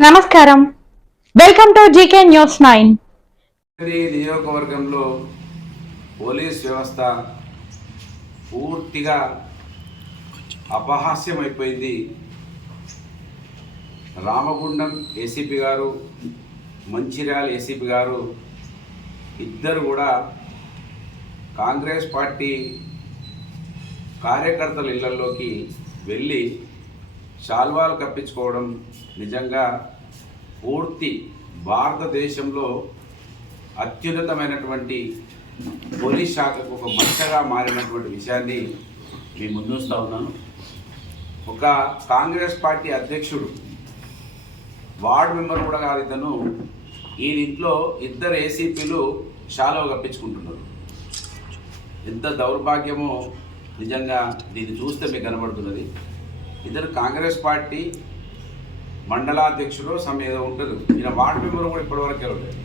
నమస్కారం. Welcome to GK news nine నియోజకవర్గంలో police వ్యవస్థ పూర్తిగా అపహాస్యం అయిపోయింది రామగుండం ఏసీపీ గారు మంచిర్యాల ఏసీపీ గారు ఇద్దరు కూడా కాంగ్రెస్ పార్టీ కార్యకర్తల ఇళ్ళలోకి వెళ్ళి శాల్వాలు కప్పించుకోవడం నిజంగా పూర్తి భారతదేశంలో అత్యున్నతమైనటువంటి పోలీస్ శాఖకు ఒక మంచగా మారినటువంటి విషయాన్ని మీ ముందుస్తూ ఉన్నాను. ఒక కాంగ్రెస్ పార్టీ అధ్యక్షుడు వార్డు మెంబర్ కూడా కాదు ఇతను ఈ ఇంట్లో ఇద్దరు ఏసీపీలు షాలో కప్పించుకుంటున్నారు. ఎంత దౌర్భాగ్యమో నిజంగా దీన్ని చూస్తే మీకు కనబడుతున్నది. ఇద్దరు కాంగ్రెస్ పార్టీ మండలాధ్యక్షుడు సమ్ ఏదో ఉంటుంది. ఈయన వార్డు మెంబర్ కూడా ఇప్పటివరకు వెళ్ళలేదు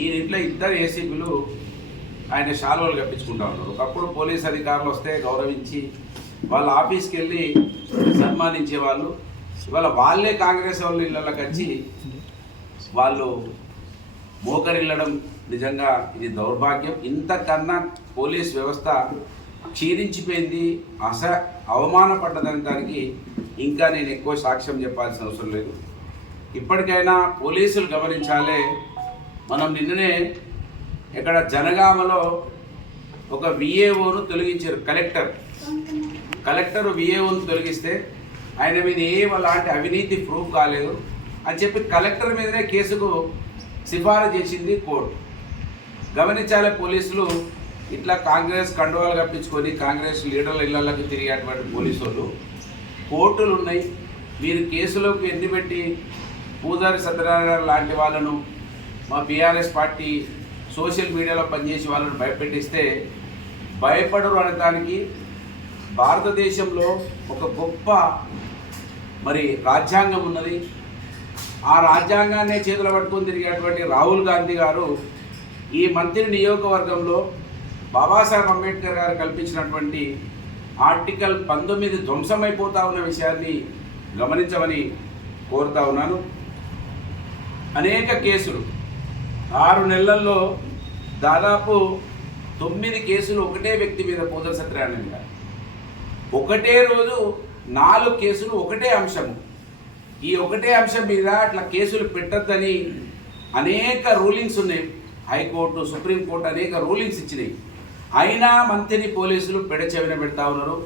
ఈ ఇంట్లో ఇద్దరు ఏసీపీలు ఆయన శాలువలు కప్పించుకుంటా ఉన్నారు. ఒకప్పుడు పోలీస్ అధికారులు వస్తే గౌరవించి వాళ్ళ ఆఫీస్కి వెళ్ళి సన్మానించే వాళ్ళు. ఇవాళ వాళ్ళే కాంగ్రెస్ వాళ్ళు ఇళ్ళకి వచ్చి వాళ్ళు మోకరిల్లడం నిజంగా ఇది దౌర్భాగ్యం. ఇంతకన్నా పోలీస్ వ్యవస్థ క్షీణించిపోయింది అస అవమానపడ్డదని దానికి ఇంకా నేను ఎక్కువ సాక్ష్యం చెప్పాల్సిన అవసరం లేదు. ఇప్పటికైనా పోలీసులు గమనించాలే మనం నిన్ననే ఇక్కడ జనగామలో ఒక విఏఓను తొలగించారు కలెక్టర్. కలెక్టర్ విఏఓను తొలగిస్తే ఆయన మీద ఏ అలాంటి అవినీతి ప్రూఫ్ కాలేదు అని చెప్పి కలెక్టర్ మీదనే కేసుకు సిఫారసు చేసింది కోర్టు. గమనించాలి పోలీసులు? ఇట్లా కాంగ్రెస్ కండువాలు కప్పించుకొని కాంగ్రెస్ లీడర్ల ఇళ్ళకి తిరిగేటువంటి పోలీసు వాళ్ళు కోర్టులు ఉన్నాయి. మీరు కేసులోకి ఎన్ని పెట్టి పూజారి సత్యనారాయణ లాంటి వాళ్ళను మా బీఆర్ఎస్ పార్టీ సోషల్ మీడియాలో పనిచేసే వాళ్ళను భయపెట్టిస్తే భయపడరు అనడానికి భారతదేశంలో ఒక గొప్ప మరి రాజ్యాంగం ఉన్నది. ఆ రాజ్యాంగాన్నే చేతులు పట్టుకొని తిరిగేటువంటి రాహుల్ గాంధీ గారు ఈ మంత్రి నియోజకవర్గంలో బాబాసాహెబ్ అంబేద్కర్ గారు కల్పించినటువంటి ఆర్టికల్ పంతొమ్మిది ధ్వంసమైపోతా ఉన్న విషయాన్ని గమనించమని కోరుతా ఉన్నాను. అనేక కేసులు ఆరు నెలల్లో దాదాపు తొమ్మిది కేసులు ఒకటే వ్యక్తి మీద పూజల సత్యనారాయణ గారు. ఒకటే రోజు నాలుగు కేసులు ఒకటే అంశము. ఈ ఒకటే అంశం మీద అట్లా కేసులు పెట్టద్దని అనేక రూలింగ్స్ ఉన్నాయి. హైకోర్టు సుప్రీంకోర్టు అనేక రూలింగ్స్ ఇచ్చినాయి. అయినా మంత్రిని పోలీసులు పెడచెవిన పెడతా ఉన్నారు.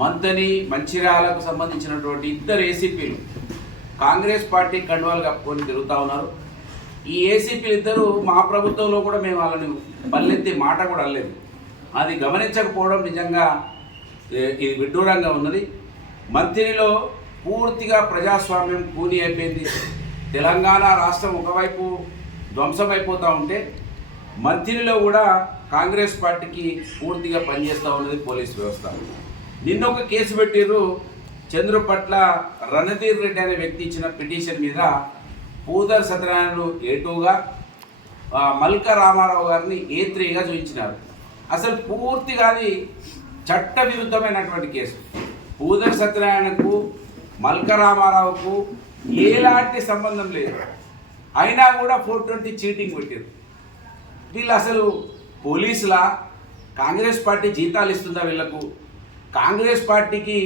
మంతని మంచిర్యాలకు సంబంధించినటువంటి ఇద్దరు ఏసీపీలు కాంగ్రెస్ పార్టీ కండువాలు కప్పుకొని తిరుగుతూ ఉన్నారు. ఈ ఏసీపీలు ఇద్దరు మా ప్రభుత్వంలో కూడా మేము వాళ్ళని పల్లెత్తి మాట కూడా అనలేదు. అది గమనించకపోవడం నిజంగా ఇది విడ్డూరంగా ఉన్నది. మంత్రిలో పూర్తిగా ప్రజాస్వామ్యం కూని అయిపోయింది. తెలంగాణ రాష్ట్రం ఒకవైపు ధ్వంసమైపోతూ ఉంటే మంత్రిలో కూడా కాంగ్రెస్ పార్టీకి పూర్తిగా పనిచేస్తూ ఉన్నది పోలీస్ వ్యవస్థ. నిన్న ఒక కేసు పెట్టిర్రు చంద్రు పట్ల రణధీర్ రెడ్డి అనే వ్యక్తి ఇచ్చిన పిటిషన్ మీద పూదర్ సత్యనారాయణ ఏ టూగా మల్క రామారావు గారిని ఏ త్రీగా చూపించినారు అసలు పూర్తిగా అది చట్ట విరుద్ధమైనటువంటి కేసు. పూదర్ సత్యనారాయణకు మల్క రామారావుకు ఎలాంటి సంబంధం లేదు. అయినా కూడా ఫోర్ ట్వంటీ చీటింగ్ పెట్టారు వీళ్ళు అసలు పోలీసులా కాంగ్రెస్ పార్టీ జీతాలు ఇస్తుందా వీళ్ళకు? కాంగ్రెస్ పార్టీకి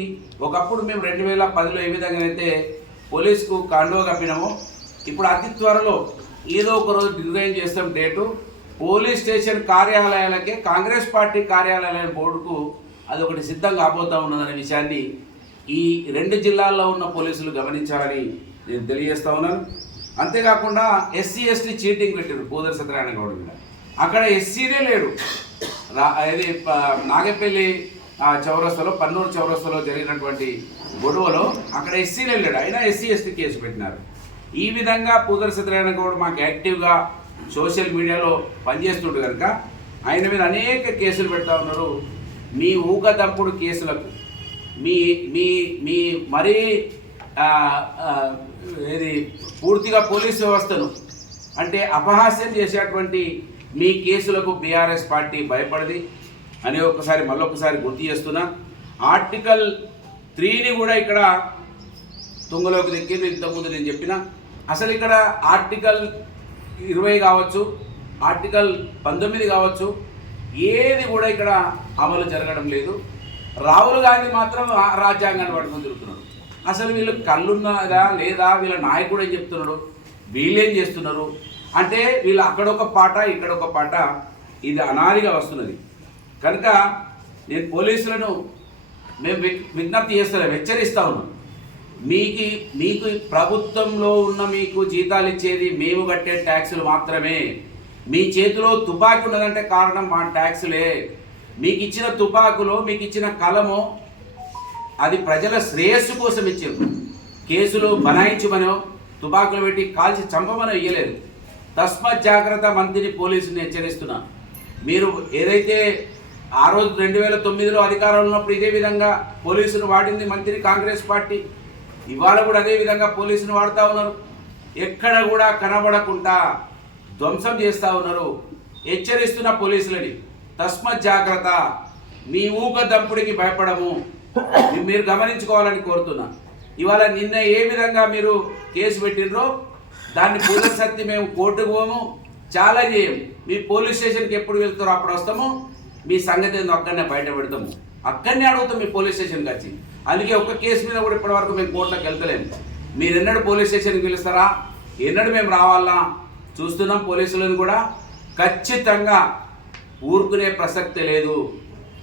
ఒకప్పుడు మేము రెండు వేల పదిలో ఏ విధంగా అయితే పోలీసుకు కాండో కప్పినామో ఇప్పుడు అతి త్వరలో ఏదో ఒక రోజు డిజైన్ చేస్తాం డేటు. పోలీస్ స్టేషన్ కార్యాలయాలకే కాంగ్రెస్ పార్టీ కార్యాలయాల బోర్డుకు అది ఒకటి సిద్ధం కాబోతా ఉన్నదనే విషయాన్ని ఈ రెండు జిల్లాల్లో ఉన్న పోలీసులు గమనించాలని నేను తెలియజేస్తా ఉన్నాను. అంతేకాకుండా ఎస్సీ ఎస్టీ చీటింగ్ పెట్టారు భూదర్ సత్యనారాయణ గౌడ్ మీద అక్కడ ఎస్సీనే లేడు. ఇది నాగపల్లి చౌరస్తలో పన్నూరు చౌరస్తాలో జరిగినటువంటి గొడవలో అక్కడ ఎస్సీనే లేడు. అయినా ఎస్సీ ఎస్టీ కేసు పెట్టినారు. ఈ విధంగా పూదర సత్యనారాయణ గౌడ్ మాకు యాక్టివ్గా సోషల్ మీడియాలో పనిచేస్తుండు కనుక ఆయన మీద అనేక కేసులు పెడతా ఉన్నారు మీ ఊకదంపుడు కేసులకు మీ మీ మీ మరీ ఇది ఏది పూర్తిగా పోలీస్ వ్యవస్థను అంటే అపహాస్యం చేసేటువంటి మీ కేసులకు బీఆర్ఎస్ పార్టీ భయపడది అని ఒకసారి మళ్ళొకసారి గుర్తు చేస్తున్నా. ఆర్టికల్ త్రీని కూడా ఇక్కడ తుంగలోకి దక్కింది ఇంతకుముందు నేను చెప్పిన అసలు ఇక్కడ ఆర్టికల్ ఇరవై కావచ్చు ఆర్టికల్ పంతొమ్మిది కావచ్చు ఏది కూడా ఇక్కడ అమలు జరగడం లేదు. రాహుల్ గాంధీ మాత్రం రాజ్యాంగాన్ని పట్టుకొని తిరుగుతున్నాడు. అసలు వీళ్ళు కళ్ళున్నదా లేదా? వీళ్ళ నాయకుడు ఏం చెప్తున్నాడు? వీళ్ళేం చేస్తున్నారు? అంటే వీళ్ళు అక్కడొక పాట ఇక్కడొక పాట ఇది అనాదిగా వస్తున్నది. కనుక నేను పోలీసులను మేము విజ్ఞప్తి చేస్తున్నాం హెచ్చరిస్తా ఉన్నాం మీకు మీకు ప్రభుత్వంలో ఉన్న మీకు జీతాలు ఇచ్చేది మేము కట్టే ట్యాక్సులు మాత్రమే. మీ చేతిలో తుపాకీ ఉన్నదంటే కారణం మా ట్యాక్సులే. మీకు ఇచ్చిన తుపాకులో మీకు ఇచ్చిన కలము అది ప్రజల శ్రేయస్సు కోసం ఇచ్చారు. కేసులు బనాయించమనో తుపాకులు పెట్టి కాల్చి చంపమనో ఇయ్యలేదు. తస్మత్ జాగ్రత్త మంత్రిని పోలీసుని హెచ్చరిస్తున్నా. మీరు ఏదైతే ఆ రోజు రెండు వేల తొమ్మిదిలో అధికారంలో ఉన్నప్పుడు ఇదే విధంగా పోలీసును వాడింది మంత్రి కాంగ్రెస్ పార్టీ ఇవాళ కూడా అదే విధంగా పోలీసును వాడుతూ ఉన్నారు. ఎక్కడ కూడా కనబడకుండా ధ్వంసం చేస్తూ ఉన్నారు. హెచ్చరిస్తున్న పోలీసులని తస్మత్ జాగ్రత్త మీ ఊక దంపుడికి భయపడము. మీరు గమనించుకోవాలని కోరుతున్నా. ఇవాళ నిన్న ఏ విధంగా మీరు కేసు పెట్టినరో దాన్ని పునర్సత్తి మేము కోర్టుకు పోము. చాలా చేయం. మీ పోలీస్ స్టేషన్కి ఎప్పుడు వెళ్తారో అప్పుడు వస్తాము. మీ సంగతి ఏందో అక్కడనే బయట పెడతాము. అక్కడనే అడుగుతాం మీ పోలీస్ స్టేషన్కి వచ్చి. అందుకే ఒక్క కేసు మీద కూడా ఇప్పటివరకు మేము కోర్టులోకి వెళ్తలేము మీరు ఎన్నడు పోలీస్ స్టేషన్కి పిలుస్తారా? ఎన్నడు మేము రావాలా? చూస్తున్నాం పోలీసులను కూడా. ఖచ్చితంగా ఊరుకునే ప్రసక్తి లేదు.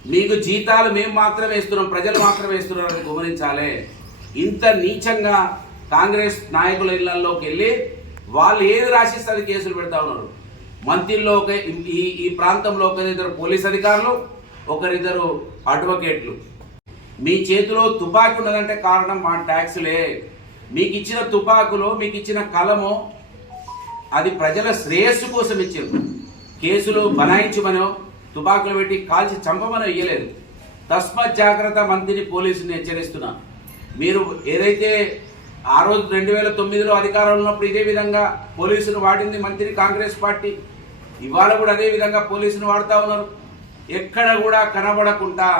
మీకు జీతాలు మేము మాత్రమే ఇస్తున్నాం ప్రజలు మాత్రమే ఇస్తున్నారని గమనించాలి. ఇంత నీచంగా కాంగ్రెస్ నాయకుల ఇళ్ళలోకి వెళ్ళి వాళ్ళు ఏది రాసిస్తే అది కేసులు పెడతా ఉన్నారు. మంత్రిలో ఒక ఈ ఈ ప్రాంతంలో ఒకరిద్దరు పోలీస్ అధికారులు ఒకరిద్దరు అడ్వకేట్లు. మీ చేతిలో తుపాకీ ఉన్నదంటే కారణం మా ట్యాక్స్లే. మీకు ఇచ్చిన తుపాకులో మీకు ఇచ్చిన కలము అది ప్రజల శ్రేయస్సు కోసం ఇచ్చారు కేసులు బనాయించమనో తుపాకులు పెట్టి కాల్చి చంపమనో ఇయ్యలేదు. తస్మత్ జాగ్రత్త మంత్రిని పోలీసుని హెచ్చరిస్తున్నా. మీరు ఏదైతే ఆ రోజు రెండు వేల తొమ్మిదిలో అధికారంలో ఉన్నప్పుడు ఇదే విధంగా పోలీసును వాడింది మంత్రి కాంగ్రెస్ పార్టీ. ఇవాళ కూడా అదే విధంగా పోలీసును వాడుతూ ఉన్నారు. ఎక్కడ కూడా కనబడకుండా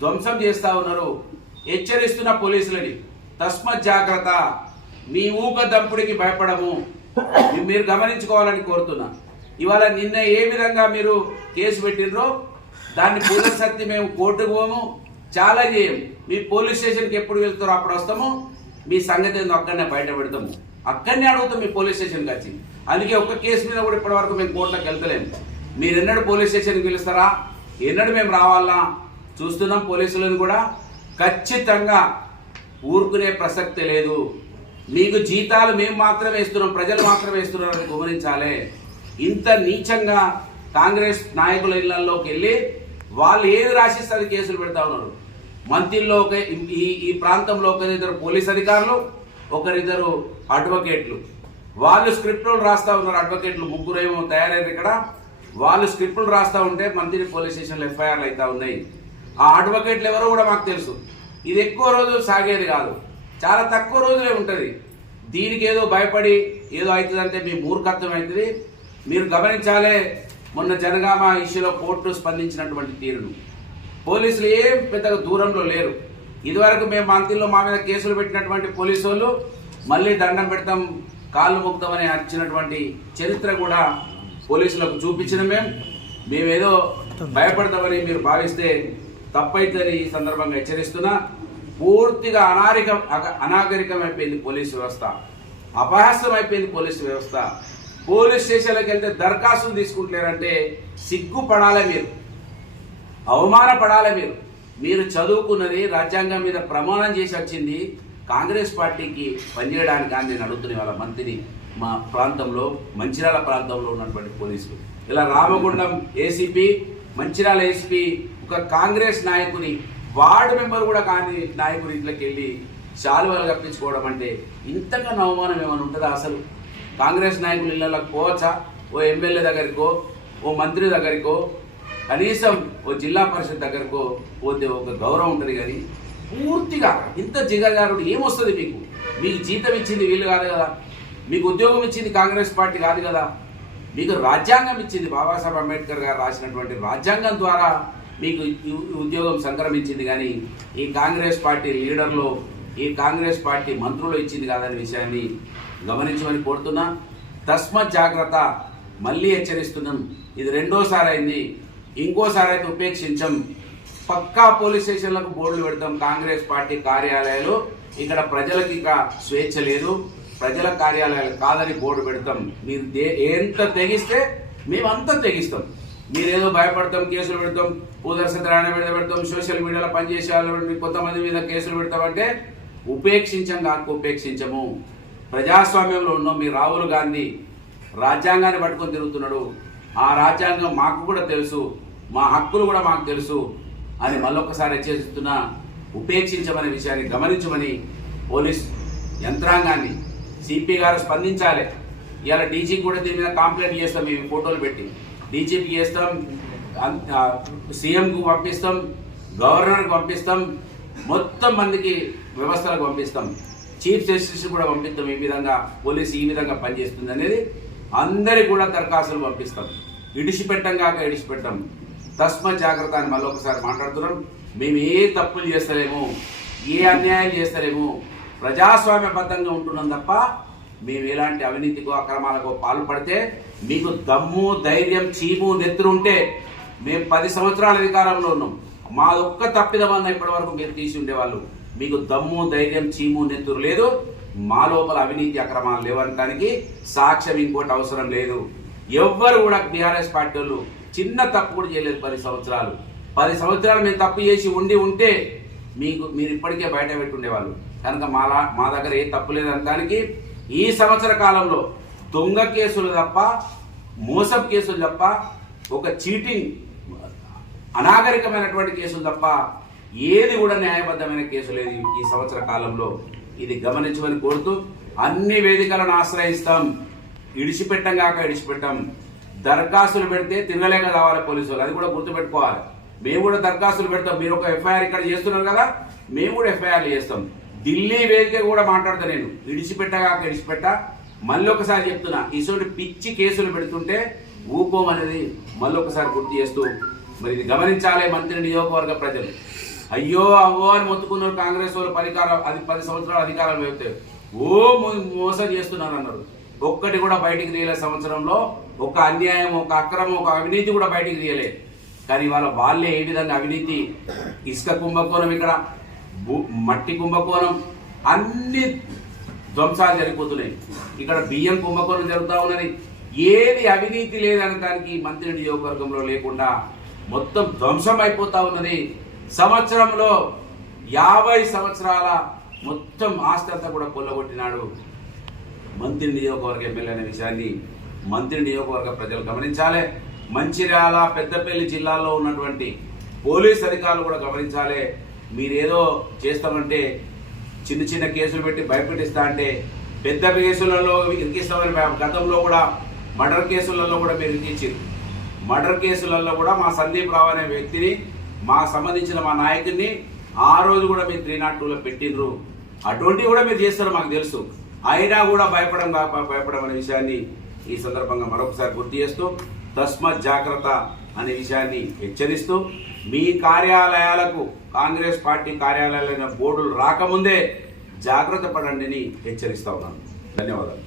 ధ్వంసం చేస్తూ ఉన్నారు. హెచ్చరిస్తున్న పోలీసులని తస్మత్ జాగ్రత్త మీ ఊక దంపుడికి భయపడము. మీరు గమనించుకోవాలని కోరుతున్నా. ఇవాళ నిన్న ఏ విధంగా మీరు కేసు పెట్టినరో దాన్ని పూర్తి మేము కోర్టుకు పోము చాలా చేయం. మీ పోలీస్ స్టేషన్కి ఎప్పుడు వెళ్తారో అప్పుడు వస్తాము. మీ సంగతి ఏందో అక్కడనే బయట పెడతాము. అక్కడనే అడుగుతాం మీ పోలీస్ స్టేషన్కి వచ్చి. అందుకే ఒక్క కేసు మీద కూడా ఇప్పటివరకు మేము కోర్టులోకి వెళ్తలేము మీరు ఎన్నడూ పోలీస్ స్టేషన్కి పిలుస్తారా? ఎన్నడూ మేము రావాలా? చూస్తున్నాం పోలీసులను కూడా. ఖచ్చితంగా ఊరుకునే ప్రసక్తి లేదు. మీకు జీతాలు మేము మాత్రమే ఇస్తున్నాం ప్రజలు మాత్రమే ఇస్తున్నారని గమనించాలి. ఇంత నీచంగా కాంగ్రెస్ నాయకుల ఇళ్ళలోకి వెళ్ళి వాళ్ళు ఏది రాసిస్తారు కేసులు పెడతా ఉన్నారు. మంత్రిలో ఒక ఈ ఈ ప్రాంతంలో ఒకరిద్దరు పోలీస్ అధికారులు ఒకరిద్దరు అడ్వకేట్లు. వాళ్ళు స్క్రిప్టులు రాస్తా ఉన్నారు అడ్వకేట్లు ముగ్గురేమో తయారైంది తయారయ్యారు ఇక్కడ. వాళ్ళు స్క్రిప్టులు రాస్తా ఉంటే మంత్రి పోలీస్ స్టేషన్లో ఎఫ్ఐఆర్లు అవుతా ఉన్నాయి. ఆ అడ్వకేట్లు ఎవరో కూడా మాకు తెలుసు. ఇది ఎక్కువ రోజులు సాగేది కాదు. చాలా తక్కువ రోజులే ఉంటుంది. దీనికి ఏదో భయపడి ఏదో అవుతుందంటే మీ మూర్ఖత్వం అవుతుంది. మీరు గమనించాలే మొన్న జనగామ ఇష్యూలో కోర్టు స్పందించినటువంటి తీరును. పోలీసులు ఏం పెద్దగా దూరంలో లేరు. ఇదివరకు మేము మంత్రిలో మా మీద కేసులు పెట్టినటువంటి పోలీసు వాళ్ళు మళ్ళీ దండం పెడతాం కాళ్ళు ముక్తామని అర్చినటువంటి చరిత్ర కూడా పోలీసులకు చూపించిన మేము మేమేదో భయపడతామని మీరు భావిస్తే తప్పైతే ఈ సందర్భంగా హెచ్చరిస్తున్నా. పూర్తిగా అనారిక అగ- అనాగరికం అయిపోయింది పోలీసు వ్యవస్థ. అపహాస్యం అయిపోయింది పోలీసు వ్యవస్థ. పోలీస్ స్టేషన్లకు వెళ్తే దరఖాస్తులు తీసుకుంటలేరంటే సిగ్గుపడాలి మీరు. అవమానపడాలి మీరు. మీరు చదువుకున్నది రాజ్యాంగం మీద ప్రమాణం చేసి వచ్చింది. కాంగ్రెస్ పార్టీకి పనిచేయడానికి అని నేను అడుగుతున్న వాళ్ళ మంత్రిని మా ప్రాంతంలో మంచిర్యాల ప్రాంతంలో ఉన్నటువంటి పోలీసులు. ఇలా రామగుండం ఏసీపీ మంచిర్యాల ఏసీపీ ఒక కాంగ్రెస్ నాయకుని వార్డు మెంబర్ కూడా కానీ నాయకుడి ఇంట్లోకి వెళ్ళి శాలువాలు కప్పించుకోవడం అంటే ఇంతకన్నా అవమానం ఏమైనా ఉంటుందా అసలు? కాంగ్రెస్ నాయకులు ఇళ్ళలో పోవచ్చా? ఓ ఎమ్మెల్యే దగ్గరికో ఓ మంత్రి దగ్గరికో కనీసం ఓ జిల్లా పరిషత్ దగ్గరకు పోతే ఒక గౌరవం ఉంటుంది కానీ పూర్తిగా ఇంత జిగజారుడు ఏమొస్తుంది మీకు? మీకు జీతం ఇచ్చింది వీళ్ళు కాదు కదా. మీకు ఉద్యోగం ఇచ్చింది కాంగ్రెస్ పార్టీ కాదు కదా. మీకు రాజ్యాంగం ఇచ్చింది బాబాసాహెబ్ అంబేద్కర్ గారు రాసినటువంటి రాజ్యాంగం ద్వారా మీకు ఉద్యోగం సంక్రమించింది కానీ ఈ కాంగ్రెస్ పార్టీ లీడర్లు ఈ కాంగ్రెస్ పార్టీ మంత్రులు ఇచ్చింది కాదనే విషయాన్ని గమనించమని కోరుతున్నా. తస్మత్ జాగ్రత్త మళ్ళీ హెచ్చరిస్తున్నాం. ఇది రెండోసారి అయింది. ఇంకోసారి అయితే ఉపేక్షించం. పక్కా పోలీస్ స్టేషన్లకు బోర్డులు పెడతాం కాంగ్రెస్ పార్టీ కార్యాలయాలు. ఇక్కడ ప్రజలకు ఇంకా స్వేచ్ఛ లేదు. ప్రజల కార్యాలయాలు కాదని బోర్డు పెడతాం. మీరు దే- ఎంత తెగిస్తే మేమంతా తెగిస్తాం. మీరేదో భయపడతాం కేసులు పెడతాం పూదర్ మీద పెడతాం సోషల్ మీడియాలో పనిచేసే వాళ్ళు కొంతమంది మీద కేసులు పెడతామంటే ఉపేక్షించం కాక ఉపేక్షించము. ప్రజాస్వామ్యంలో ఉన్నాం. మీ రాహుల్ గాంధీ రాజ్యాంగాన్ని పట్టుకొని తిరుగుతున్నాడు. ఆ రాజ్యాంగం మాకు కూడా తెలుసు మా హక్కులు కూడా మాకు తెలుసు అని మళ్ళొకసారి హెచ్చరిస్తున్నా ఉపేక్షించమనే విషయాన్ని గమనించమని పోలీస్ యంత్రాంగాన్ని సిపి గారు స్పందించాలి. ఇవాళ డీజీకి కూడా దీని మీద కంప్లైంట్ చేస్తాం మేము ఫోటోలు పెట్టి. డీజీపీకి చేస్తాం సీఎంకు పంపిస్తాం గవర్నర్కి పంపిస్తాం మొత్తం మందికి వ్యవస్థలకు పంపిస్తాం. చీఫ్ జస్టిస్ కూడా పంపిస్తాం ఈ విధంగా పోలీసు ఈ విధంగా పనిచేస్తుంది అనేది అందరికి కూడా దరఖాస్తులు పంపిస్తాం. ఇడిచిపెట్టం కాక ఇడిచిపెట్టం తస్మ జాగ్రత్త అని మళ్ళీ ఒకసారి మాట్లాడుతున్నాం. మేము ఏ తప్పులు చేస్తలేము ఏ అన్యాయం చేస్తలేము. ప్రజాస్వామ్యబద్ధంగా ఉంటున్నాం తప్ప మేము ఎలాంటి అవినీతికో అక్రమాలకో పాల్పడితే మీకు దమ్ము ధైర్యం చీము నెత్తురు ఉంటే మేము పది సంవత్సరాల అధికారంలో ఉన్నాం. మా ఒక్క తప్పిదమన్న ఇప్పటి వరకు మీరు తీసి ఉండేవాళ్ళు. మీకు దమ్ము ధైర్యం చీము నెత్తురు లేదు. మా లోపల అవినీతి అక్రమాలు లేవనడానికి సాక్ష్యం ఇంకోటి అవసరం లేదు. ఎవ్వరు కూడా బీఆర్ఎస్ పార్టీ వాళ్ళు చిన్న తప్పు కూడా చేయలేదు పది సంవత్సరాలు. పది సంవత్సరాలు మేము తప్పు చేసి ఉండి ఉంటే మీకు మీరు ఇప్పటికే బయట పెట్టుండేవాళ్ళు. కనుక మా మా దగ్గర ఏ తప్పు లేదనడానికి ఈ సంవత్సర కాలంలో దొంగ కేసులు తప్ప మోసం కేసులు తప్ప ఒక చీటింగ్ అనాగరికమైనటువంటి కేసులు తప్ప ఏది కూడా న్యాయబద్ధమైన కేసు లేదు ఈ సంవత్సర కాలంలో. ఇది గమనించమని కోరుతూ అన్ని వేదికలను ఆశ్రయిస్తాం. ఇడిచిపెట్టం కాక ఇడిచిపెట్టాం. దరఖాస్తులు పెడితే తిరగలేక రావాలి పోలీసు వాళ్ళు. అది కూడా గుర్తుపెట్టుకోవాలి. మేము కూడా దరఖాస్తులు పెడతాం. మీరు ఒక ఎఫ్ఐఆర్ ఇక్కడ చేస్తున్నారు కదా మేము కూడా ఎఫ్ఐఆర్ చేస్తాం. ఢిల్లీ వేదిక కూడా మాట్లాడతా నేను. ఇడిచిపెట్టగాక ఇడిచిపెట్ట. మళ్ళీ ఒకసారి చెప్తున్నా ఇటువంటి పిచ్చి కేసులు పెడుతుంటే ఊకోమనేది మళ్ళీ ఒకసారి గుర్తు చేస్తూ మరి ఇది గమనించాలి మంత్రి నియోజకవర్గ ప్రజలు. అయ్యో అవ్వో అని మొత్తుకున్నారు కాంగ్రెస్ వాళ్ళు పరికారం అది పది సంవత్సరాలు అధికారం వెళ్తే ఓ మో- మోసం చేస్తున్నారు అన్నారు ఒక్కటి కూడా బయటికి తీయలే సంవత్సరంలో. ఒక అన్యాయం ఒక అక్రమం ఒక అవినీతి కూడా బయటికి తీయలే. కానీ వాళ్ళ వాళ్ళే ఏ విధంగా అవినీతి ఇసుక కుంభకోణం ఇక్కడ భూ- మట్టి కుంభకోణం అన్ని ధ్వంసాలు జరిగిపోతున్నాయి. ఇక్కడ బియ్యం కుంభకోణం జరుగుతూ ఉన్నది. ఏది అవినీతి లేదనడానికి మంత్రి నియోజకవర్గంలో లేకుండా మొత్తం ధ్వంసం అయిపోతా ఉన్నది. సంవత్సరంలో యాభై సంవత్సరాల మొత్తం ఆస్తి అంతా కూడా కొల్లగొట్టినాడు మంత్రి నియోజకవర్గ ఎమ్మెల్యే అనే విషయాన్ని మంత్రి నియోజకవర్గ ప్రజలు గమనించాలి. మంచిర్యాల పెద్దపల్లి జిల్లాల్లో ఉన్నటువంటి పోలీస్ అధికారులు కూడా గమనించాలి. మీరేదో చేస్తామంటే చిన్న చిన్న కేసులు పెట్టి భయపెట్టిస్తా అంటే పెద్ద కేసులలో ఇరికిస్తామని మేము గతంలో కూడా మర్డర్ కేసులలో కూడా మీరు ఇరికించారు మర్డర్ కేసులలో కూడా మా సందీప్ రావు అనే వ్యక్తిని మాకు సంబంధించిన మా నాయకుడిని ఆ రోజు కూడా మీరు త్రీ నాట్ టూలో పెట్టిండ్రు. అటువంటివి కూడా మీరు చేస్తారు మాకు తెలుసు. అయినా కూడా భయపడం భయపడం అనే విషయాన్ని ఈ సందర్భంగా మరొకసారి గుర్తు చేస్తూ తస్మత్ జాగ్రత్త అనే విషయాన్ని హెచ్చరిస్తూ మీ కార్యాలయాలకు కాంగ్రెస్ పార్టీ కార్యాలయాలైన బోర్డులు రాకముందే జాగ్రత్త పడండి అని హెచ్చరిస్తా ఉన్నాను. ధన్యవాదాలు.